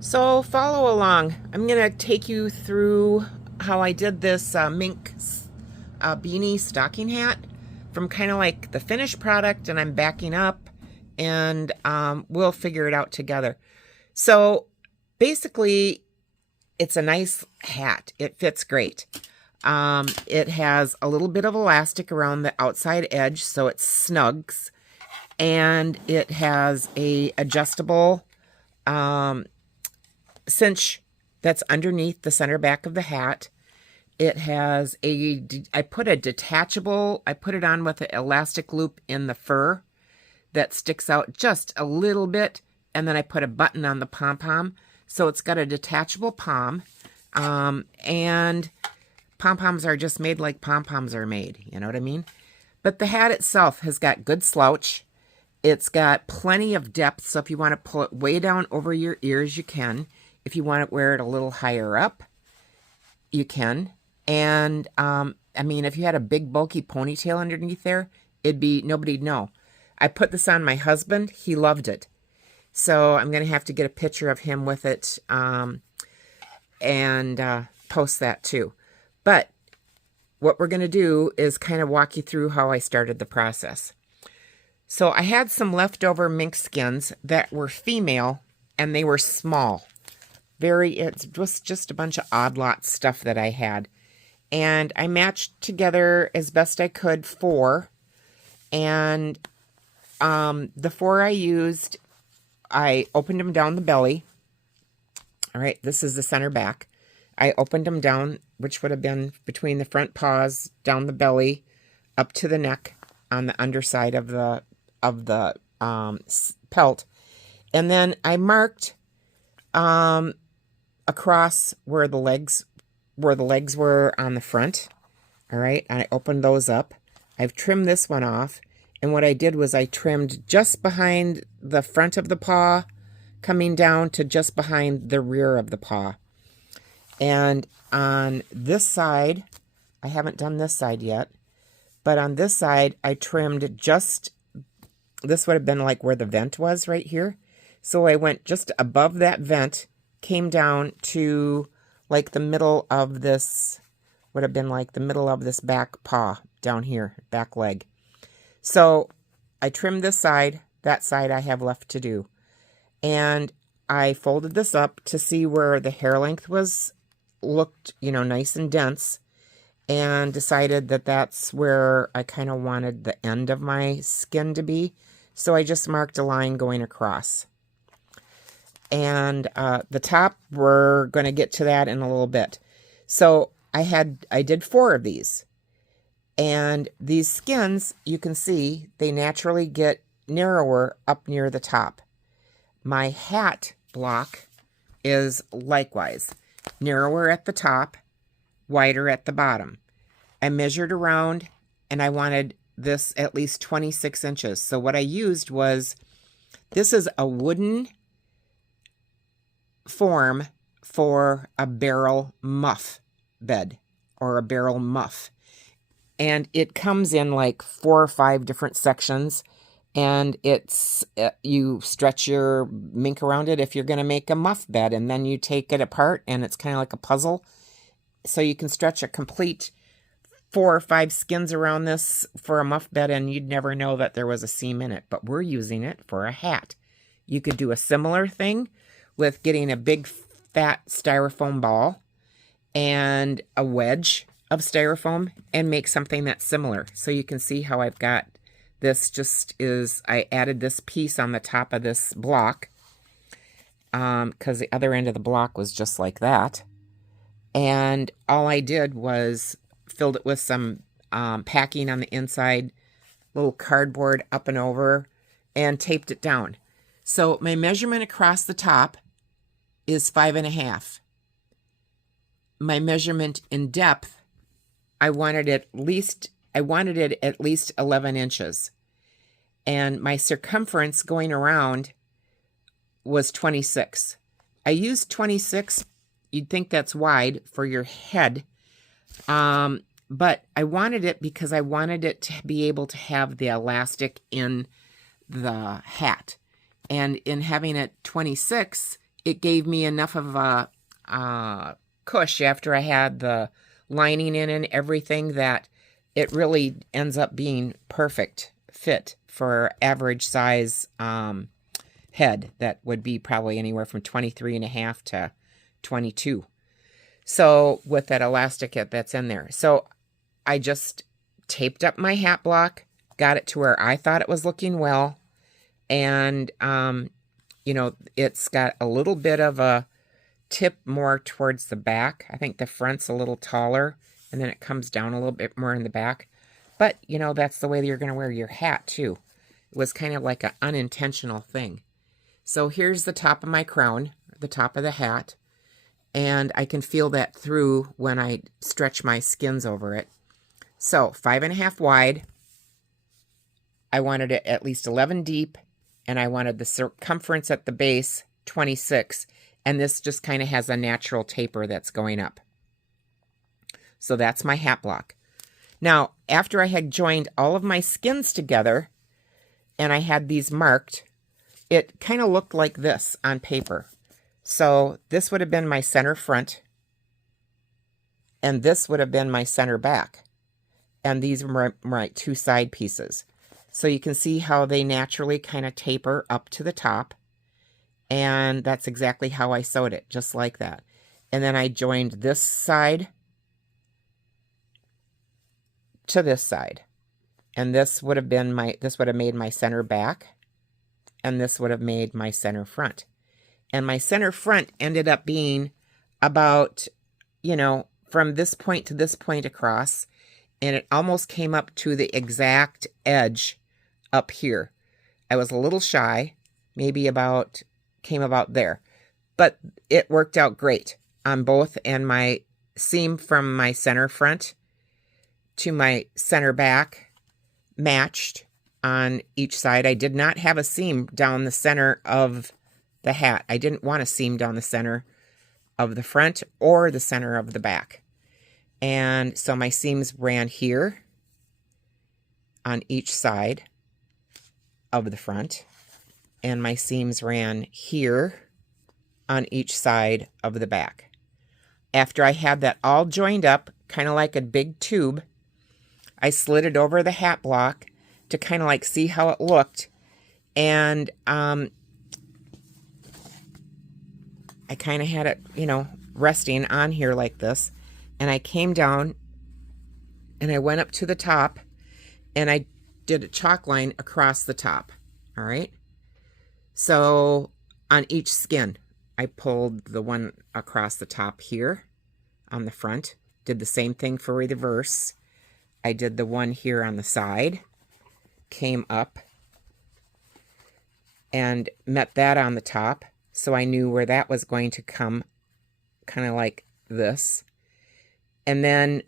So follow along. I'm going to take you through how I did this mink beanie stocking hat from kind of like the finished product, and I'm backing up, and we'll figure it out together. So basically, it's a nice hat. It fits great. It has a little bit of elastic around the outside edge, so it snugs, and it has a adjustable cinch that's underneath the center back of the hat. It has I put it on with an elastic loop in the fur that sticks out just a little bit, and then I put a button on the pom-pom. So it's got a detachable pom, and pom-poms are just made like pom-poms are made, you know what I mean? But the hat itself has got good slouch. It's got plenty of depth, so if you want to pull it way down over your ears, you can. If you want to wear it a little higher up, you can. And, I mean, if you had a big, bulky ponytail underneath there, nobody'd know. I put this on my husband. He loved it. So I'm going to have to get a picture of him with it, and post that too. But what we're going to do is kind of walk you through how I started the process. So I had some leftover mink skins that were female, and they were small. It was just a bunch of odd lot stuff that I had. And I matched together as best I could 4. And the 4 I used, I opened them down the belly. All right, this is the center back. I opened them down, which would have been between the front paws, down the belly, up to the neck on the underside of the pelt. And then I marked across where the legs were on the front. All right, and I opened those up. I've trimmed this one off, and what I did was I trimmed just behind the front of the paw, coming down to just behind the rear of the paw. And on this side, I haven't done this side yet, but on this side, I trimmed this would have been like where the vent was right here. So I went just above that vent, came down to like the middle of this, would have been like the middle of this back paw down here, back leg. So I trimmed this side, that side I have left to do. And I folded this up to see where the hair length looked, nice and dense, and decided that that's where I kind of wanted the end of my skin to be. So I just marked a line going across. And the top, we're going to get to that in a little bit. So I did 4 of these. And these skins, you can see, they naturally get narrower up near the top. My hat block is likewise narrower at the top, wider at the bottom. I measured around, and I wanted this at least 26 inches. So what I used was, this is a wooden form for a barrel muff bed, or a barrel muff. And it comes in like 4 or 5 different sections, and you stretch your mink around it if you're going to make a muff bed, and then you take it apart, and it's kind of like a puzzle. So you can stretch a complete 4 or 5 skins around this for a muff bed, and you'd never know that there was a seam in it, but we're using it for a hat. You could do a similar thing with getting a big fat styrofoam ball and a wedge of styrofoam and make something that's similar. So you can see how I've got this. I added this piece on the top of this block, because the other end of the block was just like that. And all I did was filled it with some packing on the inside, little cardboard up and over, and taped it down. So my measurement across the top is 5.5. My measurement in depth, I wanted it at least 11 inches. And my circumference going around was 26. I used 26. You'd think that's wide for your head. But I wanted it because I wanted it to be able to have the elastic in the hat. And in having it 26, it gave me enough of a cush after I had the lining in and everything that it really ends up being perfect fit for average size head that would be probably anywhere from 23.5 to 22. So with that elastic that's in there. So I just taped up my hat block, got it to where I thought it was looking well. And, you know, it's got a little bit of a tip more towards the back. I think the front's a little taller, and then it comes down a little bit more in the back. But, you know, that's the way that you're going to wear your hat, too. It was kind of like an unintentional thing. So here's the top of my crown, the top of the hat, and I can feel that through when I stretch my skins over it. So 5.5 wide. I wanted it at least 11 deep, and I wanted the circumference at the base 26, and this just kind of has a natural taper that's going up. So that's my hat block. Now, after I had joined all of my skins together, and I had these marked, it kind of looked like this on paper. So this would have been my center front, and this would have been my center back. And these were my two side pieces. So you can see how they naturally kind of taper up to the top. And that's exactly how I sewed it, just like that. And then I joined this side to this side. And this would have been this would have made my center back. And this would have made my center front. And my center front ended up being about, you know, from this point to this point across. And it almost came up to the exact edge up here. I was a little shy, maybe came about there. But it worked out great on both, and my seam from my center front to my center back matched on each side. I did not have a seam down the center of the hat. I didn't want a seam down the center of the front or the center of the back. And so my seams ran here on each side of the front, and my seams ran here on each side of the back. After I had that all joined up, kind of like a big tube, I slid it over the hat block to kind of like see how it looked. And I kind of had it, you know, resting on here like this. And I came down and I went up to the top and I did a chalk line across the top. All right. So on each skin, I pulled the one across the top here on the front. Did the same thing for the reverse. I did the one here on the side, came up and met that on the top. So I knew where that was going to come, kind of like this. And then,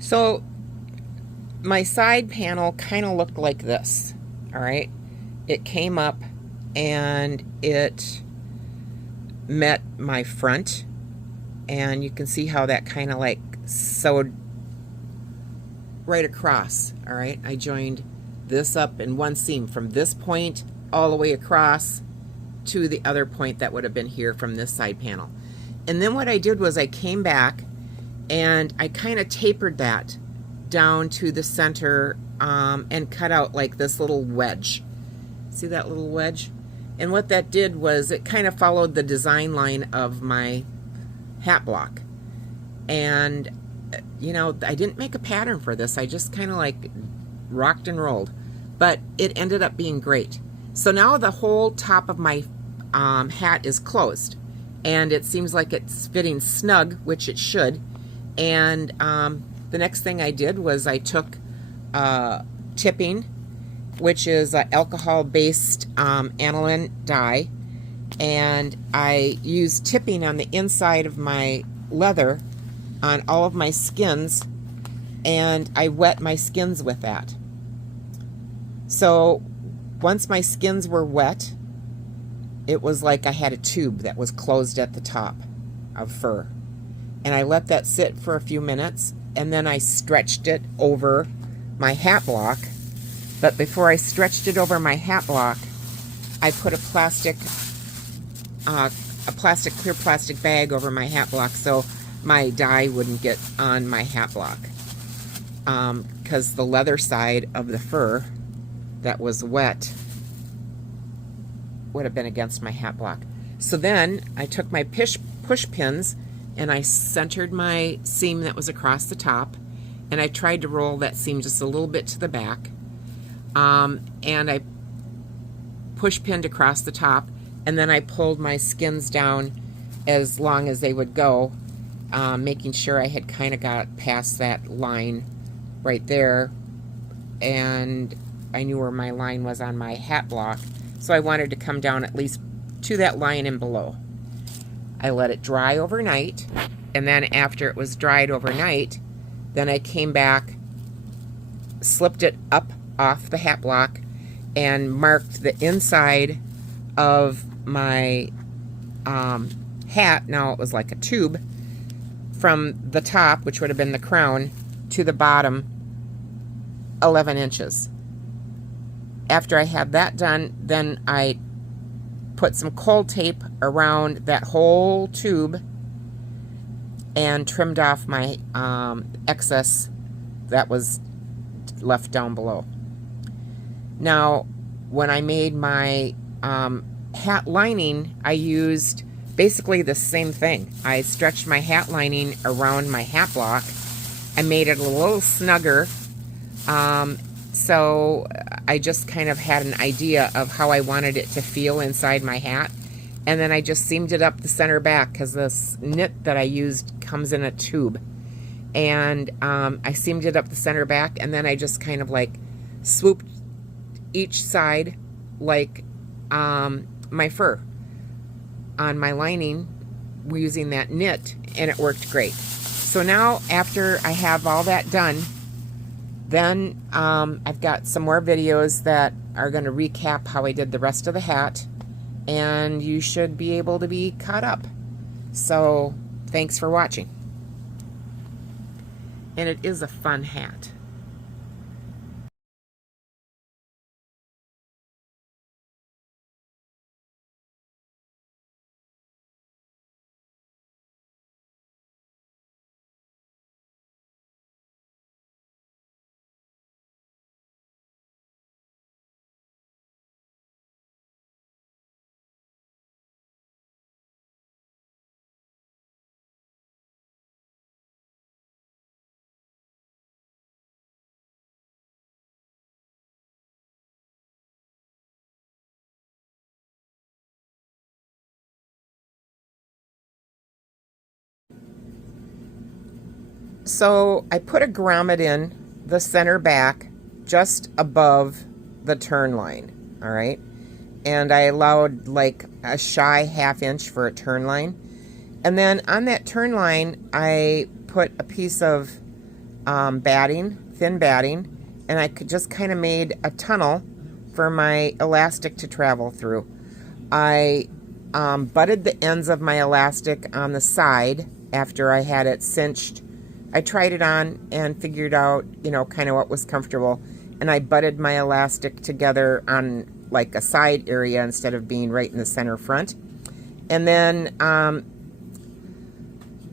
so my side panel kind of looked like this, all right? It came up and it met my front, and you can see how that kind of like sewed right across, all right? I joined this up in one seam from this point all the way across to the other point that would have been here from this side panel. And then what I did was I came back and I kind of tapered that down to the center and cut out like this little wedge. See that little wedge? And what that did was it kind of followed the design line of my hat block. And, you know, I didn't make a pattern for this. I just kind of like rocked and rolled. But it ended up being great. So now the whole top of my hat is closed. And it seems like it's fitting snug, which it should. And the next thing I did was I took tipping, which is alcohol-based aniline dye, and I used tipping on the inside of my leather on all of my skins, and I wet my skins with that. So once my skins were wet, it was like I had a tube that was closed at the top of fur. And I let that sit for a few minutes, and then I stretched it over my hat block. But before I stretched it over my hat block, I put a plastic a clear plastic bag over my hat block so my dye wouldn't get on my hat block. Because the leather side of the fur that was wet would have been against my hat block. So then I took my push pins and I centered my seam that was across the top, and I tried to roll that seam just a little bit to the back, and I push pinned across the top, and then I pulled my skins down as long as they would go, making sure I had kind of got past that line right there, and I knew where my line was on my hat block, so I wanted to come down at least to that line and below. I let it dry overnight, and then after it was dried overnight, then I came back, slipped it up off the hat block, and marked the inside of my hat. Now it was like a tube from the top, which would have been the crown, to the bottom, 11 inches. After I had that done, then I put some cold tape around that whole tube and trimmed off my excess that was left down below. Now, when I made my hat lining, I used basically the same thing. I stretched my hat lining around my hat block. I made it a little snugger, so I just kind of had an idea of how I wanted it to feel inside my hat. And then I just seamed it up the center back, because this knit that I used comes in a tube. And I seamed it up the center back, and then I just kind of like swooped each side like my fur on my lining using that knit, and it worked great. So now after I have all that done, then I've got some more videos that are going to recap how I did the rest of the hat, and you should be able to be caught up. So thanks for watching. And it is a fun hat. So I put a grommet in the center back just above the turn line, all right? And I allowed like a shy ½ inch for a turn line. And then on that turn line, I put a piece of batting, thin batting, and I just kind of made a tunnel for my elastic to travel through. I butted the ends of my elastic on the side after I had it cinched. I tried it on and figured out, you know, kind of what was comfortable. And I butted my elastic together on like a side area instead of being right in the center front. And then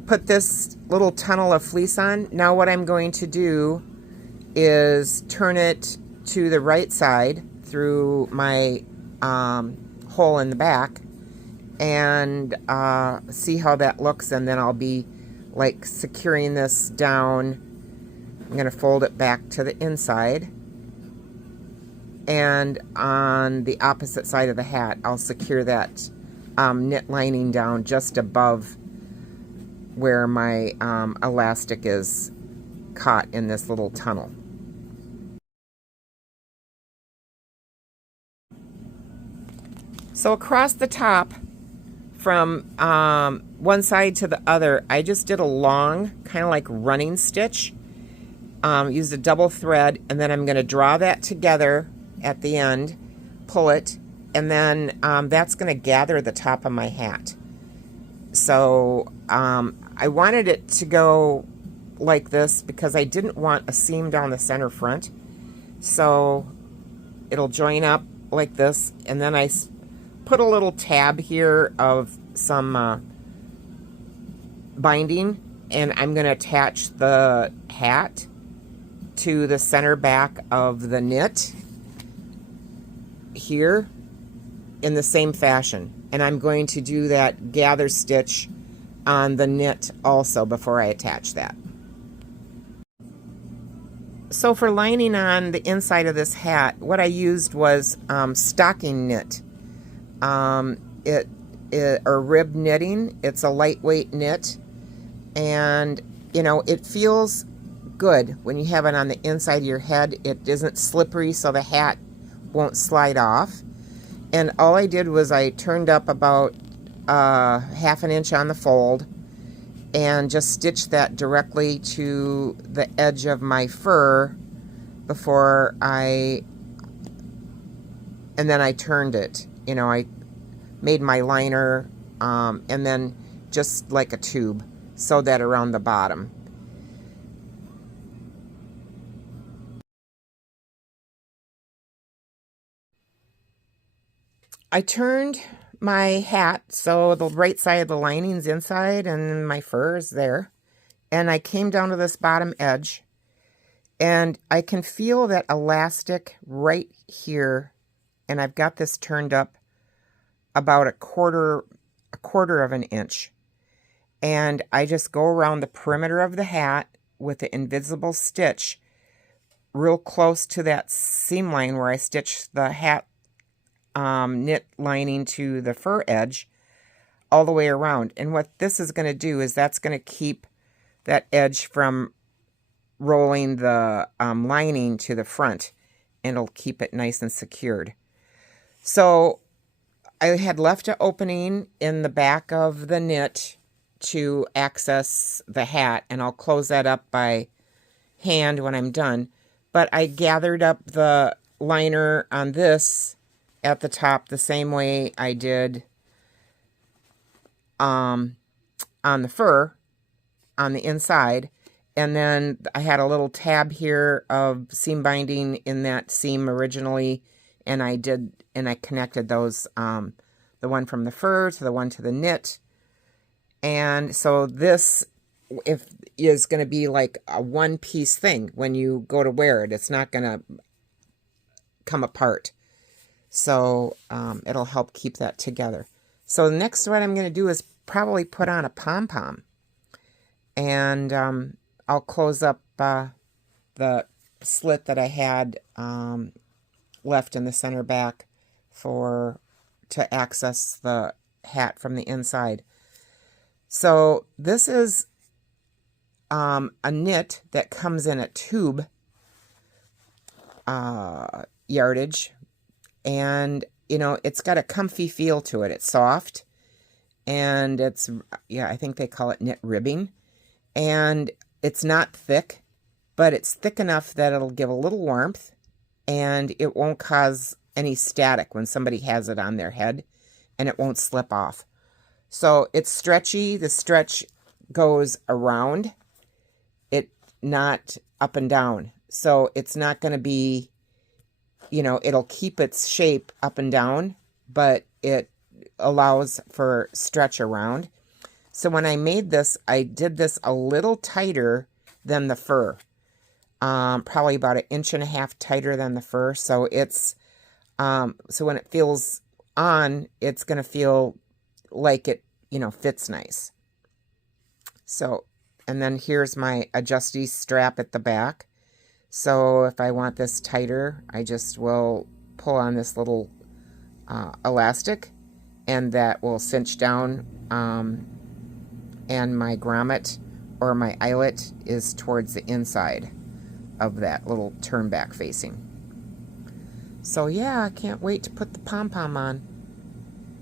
put this little tunnel of fleece on. Now what I'm going to do is turn it to the right side through my hole in the back and see how that looks, and then I'll be like securing this down. I'm going to fold it back to the inside, and on the opposite side of the hat I'll secure that knit lining down just above where my elastic is caught in this little tunnel. So across the top from one side to the other, I just did a long kind of like running stitch, used a double thread, and then I'm going to draw that together at the end, pull it, and then that's going to gather the top of my hat. So I wanted it to go like this because I didn't want a seam down the center front, so it'll join up like this, and then I put a little tab here of some binding, and I'm going to attach the hat to the center back of the knit here in the same fashion. And I'm going to do that gather stitch on the knit also before I attach that. So for lining on the inside of this hat, what I used was stocking knit. Or rib knitting. It's a lightweight knit, and you know, it feels good when you have it on the inside of your head. It isn't slippery, so the hat won't slide off. And all I did was I turned up about half an inch on the fold and just stitched that directly to the edge of my fur and then I turned it. You know, I made my liner and then just like a tube, sewed that around the bottom. I turned my hat so the right side of the lining's inside and my fur is there. And I came down to this bottom edge, and I can feel that elastic right here, and I've got this turned up about a quarter of an inch. And I just go around the perimeter of the hat with the invisible stitch real close to that seam line where I stitched the hat knit lining to the fur edge all the way around. And what this is going to do is that's going to keep that edge from rolling the lining to the front, and it'll keep it nice and secured. So I had left an opening in the back of the knit to access the hat, and I'll close that up by hand when I'm done. But I gathered up the liner on this at the top the same way I did on the fur on the inside, and then I had a little tab here of seam binding in that seam originally, and I connected those, the one from the fur to the one to the knit. And so this is going to be like a one-piece thing. When you go to wear it, it's not going to come apart. So it'll help keep that together. So next what I'm going to do is probably put on a pom-pom. And I'll close up the slit that I had left in the center back to access the hat from the inside. So this is a knit that comes in a tube yardage, and you know, it's got a comfy feel to it. It's soft, and it's, yeah, I think they call it knit ribbing, and it's not thick, but it's thick enough that it'll give a little warmth, and it won't cause any static when somebody has it on their head, and it won't slip off. So it's stretchy. The stretch goes around it, not up and down. So it's not going to be, you know, it'll keep its shape up and down, but it allows for stretch around. So when I made this, I did this a little tighter than the fur, probably about 1.5 inches tighter than the fur. So it's, so when it feels on, it's going to feel like it, you know, fits nice. So, and then here's my adjusty strap at the back. So if I want this tighter, I just will pull on this little elastic, and that will cinch down, and my grommet or my eyelet is towards the inside of that little turn back facing. So yeah, I can't wait to put the pom-pom on.